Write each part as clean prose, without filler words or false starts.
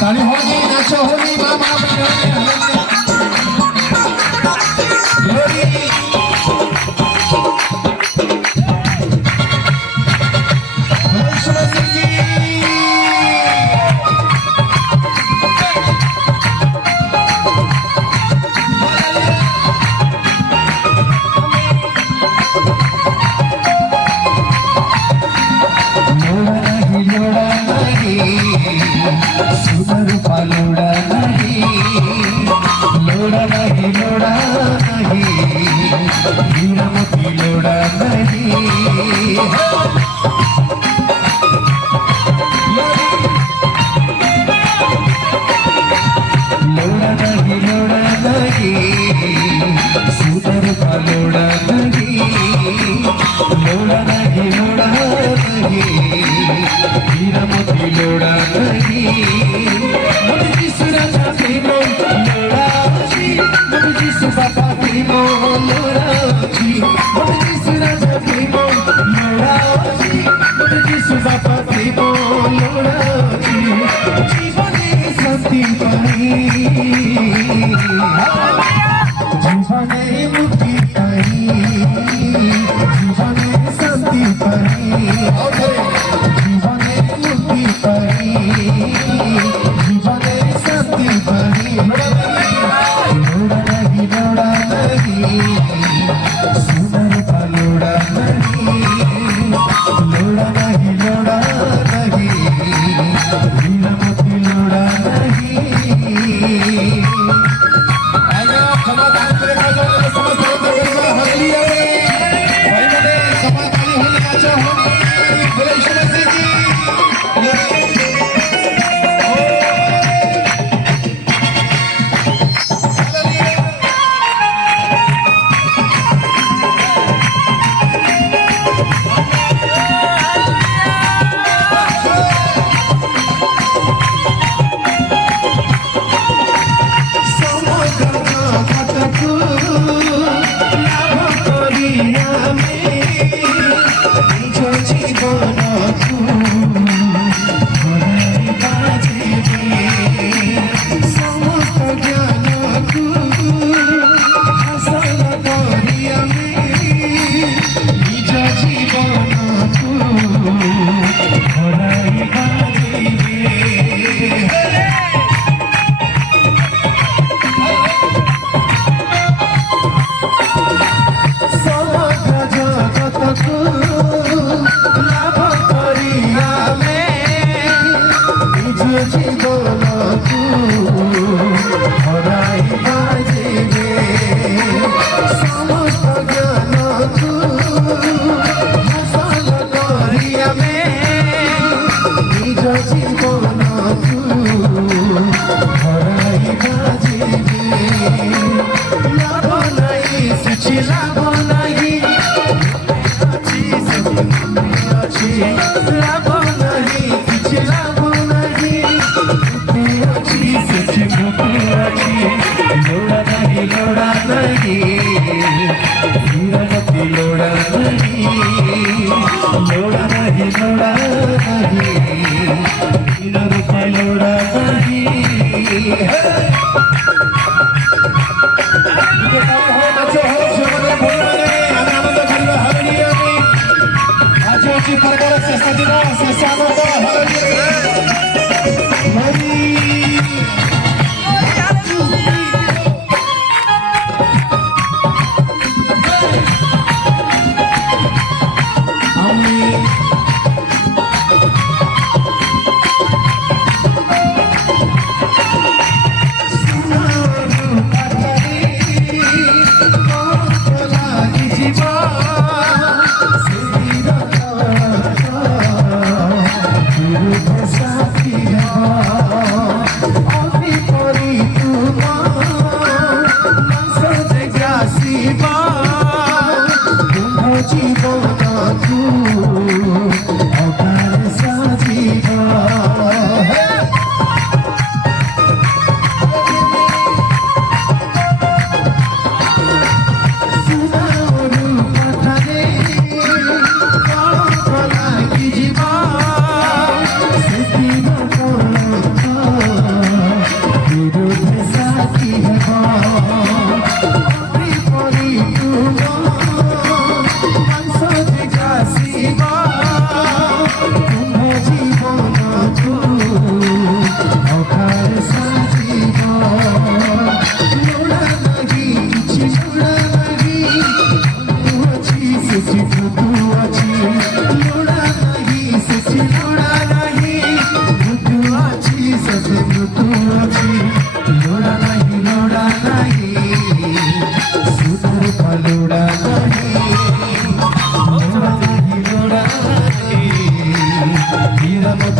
ताली होगी नाचो होगी मामा ग्लोरी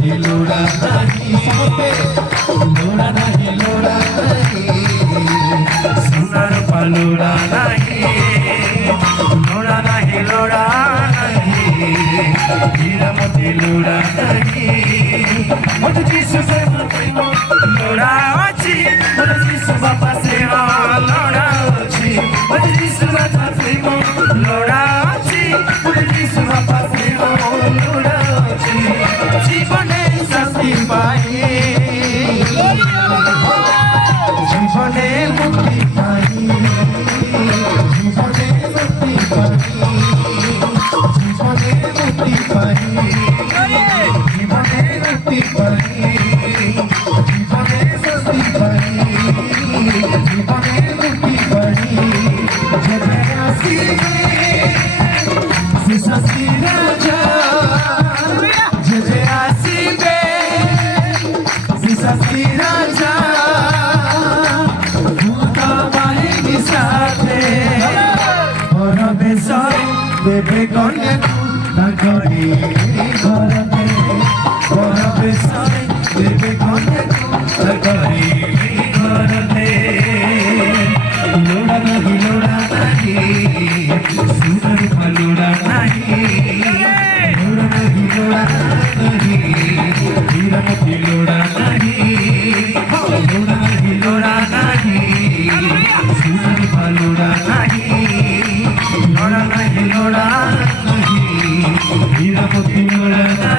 नहीं लोड़ा नहीं समझते लोड़ा नहीं लोड़ा नहीं सुंदर पलोड़ा नहीं लोड़ा नहीं लोड़ा नहीं हीरा मोती लोड़ा नहीं मुझे जीसु से लोड़ा अच्छी मुझे जीसु बापा से लोड़ा अच्छी मुझे जीसु बापा से लोड़ा अच्छी मुझे जीसु बापा से लोड़ा अच्छी जीवने शांति पाए জীবনে মুক্তি পাই জীবনে মুক্তি পাই জীবনে মুক্তি পাই জীবনে মুক্তি পাই জীবনে মুক্তি পাই জীবনে মুক্তি পাই যেতে আসিবে সিসাসি রাজা যেতে আসিবে সিসাসি রাজা দেবে কন্যা না ঘরে ঘরতে পরবে সাই দেবে কন্যা না ঘরে ঘরতে লোড়া নাহি লোড়া নাহি সুন্দর লোড়া নাহি লোড়া নাহি লোড়া নাহি হীরামতি লোড়া নাহি লোড়া নাহি লোড়া নাহি সুন্দর লোড়া নাহি लोड़ा नहीं लोड़ा नहीं हीरा मोती लोड़ा